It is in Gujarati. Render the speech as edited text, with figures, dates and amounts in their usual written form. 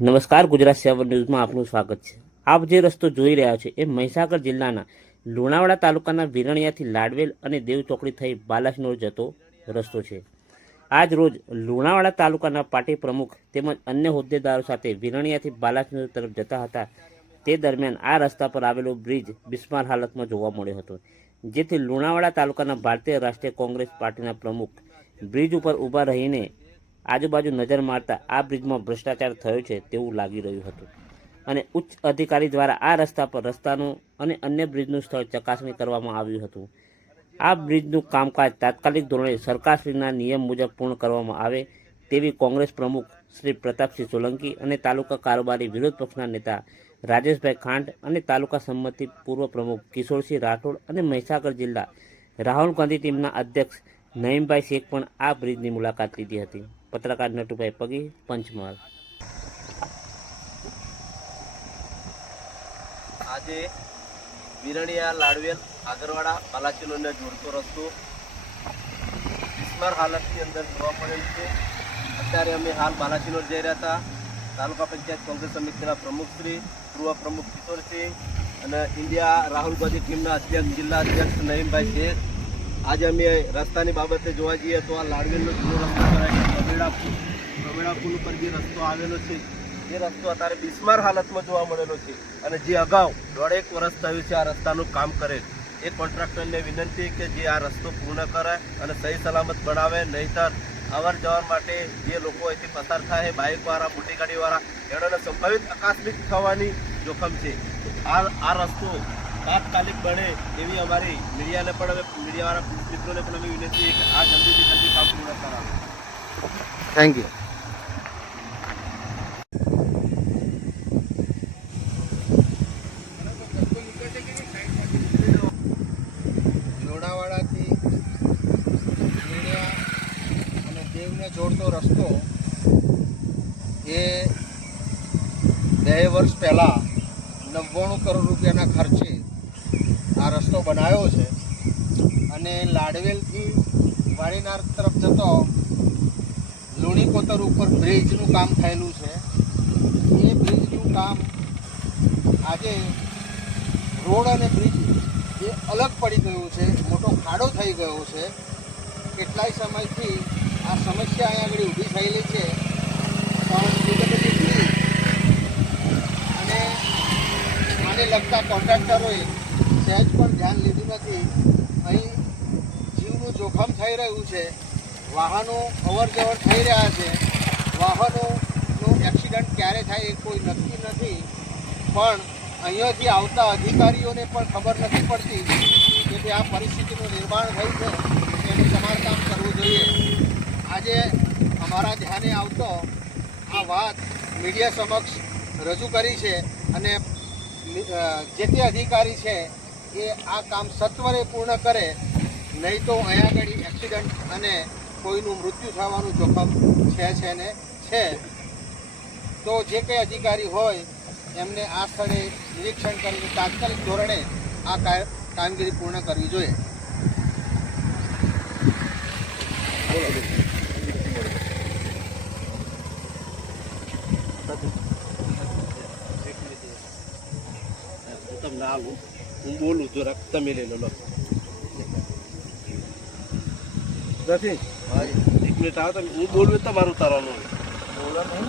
નમસ્કાર, ગુજરાત 7 ન્યૂઝમાં આપનું સ્વાગત છે। આપ જે રસ્તો જોઈ રહ્યા છો એ મહીસાગર જિલ્લાના લુણાવાડા તાલુકાના વિરણિયાથી લાડવેલ અને દેવ ચોકડી થઈ બાલાસિનોર જતો રસ્તો છે। આજ રોજ લુણાવાડા તાલુકાના પાર્ટી પ્રમુખ તેમજ અન્ય હોદ્દેદારો સાથે વિરણિયાથી બાલાસિનોર તરફ જતા હતા તે દરમિયાન આ રસ્તા પર આવેલો બ્રિજ બિસ્માર હાલતમાં જોવા મળ્યો હતો, જેથી લુણાવાડા તાલુકાના ભારતીય રાષ્ટ્રીય કોંગ્રેસ પાર્ટીના પ્રમુખ બ્રિજ ઉપર ઊભા રહીને આજુબાજુ નજર મારતા આ બ્રિજમાં ભ્રષ્ટાચાર થયો છે તેવું લાગી રહ્યું હતું અને ઉચ્ચ અધિકારી દ્વારા આ રસ્તા પર રસ્તાનું અને અન્ય બ્રિજનું સ્થળ ચકાસણી કરવામાં આવ્યું હતું। આ બ્રિજનું કામકાજ તાત્કાલિક ધોરણે સરકારશ્રીના નિયમ મુજબ પૂર્ણ કરવામાં આવે તેવી કોંગ્રેસ પ્રમુખ શ્રી પ્રતાપસિંહ સોલંકી અને તાલુકા કારોબારી વિરોધ પક્ષના નેતા રાજેશભાઈ ખાંડ અને તાલુકા સંમતિ પૂર્વ પ્રમુખ કિશોરસિંહ રાઠોડ અને મહીસાગર જિલ્લા રાહુલ ગાંધી ટીમના અધ્યક્ષ નઈમભાઈ શેખ પણ આ બ્રિજની મુલાકાત લીધી હતી। પત્રકાર નટુભાઈ પગી, પંચમહાલ। આજે વિરણિયા લાડવેલ આગરવાડા બાલાસિનોરને જોડતો રસ્તો બિસ્માર હાલતની અંદર જોવા મળેલ છે। અત્યારે અમે હાલ બાલાસિનોર જઈ રહ્યા હતા। તાલુકા પંચાયત કોંગ્રેસ સમિતિના પ્રમુખશ્રી, પૂર્વ પ્રમુખ કિશોરસિંહ અને ઇન્ડિયા રાહુલ ગાંધી ટીમના અધ્યક્ષ જિલ્લા અધ્યક્ષ નઈમભાઈ શેખ। આજે અમે રસ્તાની બાબતે જોવા જઈએ તો આ લાડવેલનો જૂનો રસ્તો કરાય પ્રવેડા પુલ ઉપર જે રસ્તો આવેલો છે એ રસ્તો અત્યારે બિસ્માર હાલતમાં જોવા મળેલો છે અને જે અગાઉ 1.5 વર્ષ થયું છે આ રસ્તાનું કામ કરેલ એ કોન્ટ્રાક્ટરને વિનંતી કે જે આ રસ્તો પૂર્ણ કરે અને સહી સલામત બનાવે, નહીંતર અવર જવર માટે જે લોકો અહીંથી પસાર થાય બાઇકવાળા, મોટી ગાડીવાળા એનો સંભવિત આકસ્મિક થવાની જોખમ છે। આ રસ્તો તાત્કાલિક બને એવી અમારી મીડિયાને પણ હવે મીડિયાવાળા મિત્રોને પણ અમે વિનંતી કે આ જલ્દીથી જલ્દી કામ પૂર્ણ કરાવે। Thank you. લુણાવાડાથી વિરણિયા અને દેવને જોડતો રસ્તો એ 2 વર્ષ પહેલાં 99 કરોડ રૂપિયાના ખર્ચે આ રસ્તો બનાવ્યો છે અને લાડવેલથી વાડીનાર તરફ જતો લુણી કોતર ઉપર બ્રિજનું કામ થયેલું છે। એ બ્રિજનું કામ આજે રોડ અને બ્રિજ એ અલગ પડી ગયું છે, મોટો ખાડો થઈ ગયો છે। કેટલાય સમયથી આ સમસ્યા અહીંયા આગળ ઊભી થયેલી છે, પણ બીજી બધી બ્રિજ અને આને લગતા કોન્ટ્રાક્ટરોએ સહેજ પણ ધ્યાન લીધું નથી। અહીં જીવનું જોખમ થઈ રહ્યું છે, વાહનો અવર જવર થઈ રહ્યા છે, વાહનોનું એક્સિડન્ટ ક્યારે થાય એ કોઈ નક્કી નથી, પણ અહીંયાથી આવતા અધિકારીઓને પણ ખબર નથી પડતી કે ભાઈ આ પરિસ્થિતિનું નિર્માણ થયું છે એનું સમારકામ કરવું જોઈએ। આજે અમારા ધ્યાને આવતો આ વાત મીડિયા સમક્ષ રજૂ કરી છે અને જે તે અધિકારી છે એ આ કામ સત્વરે પૂર્ણ કરે, નહીં તો અહીંયા આગળ એક્સિડન્ટ અને કોઈનું મૃત્યુ થવાનું જોખમ છે ને છે। તો જે કંઈ અધિકારી હોય એમને આ સ્થળે નિરીક્ષણ કરીને તાત્કાલિક ધોરણે આ કામગીરી પૂર્ણ કરવી જોઈએ। તમને આવું હું બોલું જો તમે લઈ લો નથી 1 મિનિટ આવો તમે, હું બોલું તમારું ઉતારવાનું બોલો નહીં।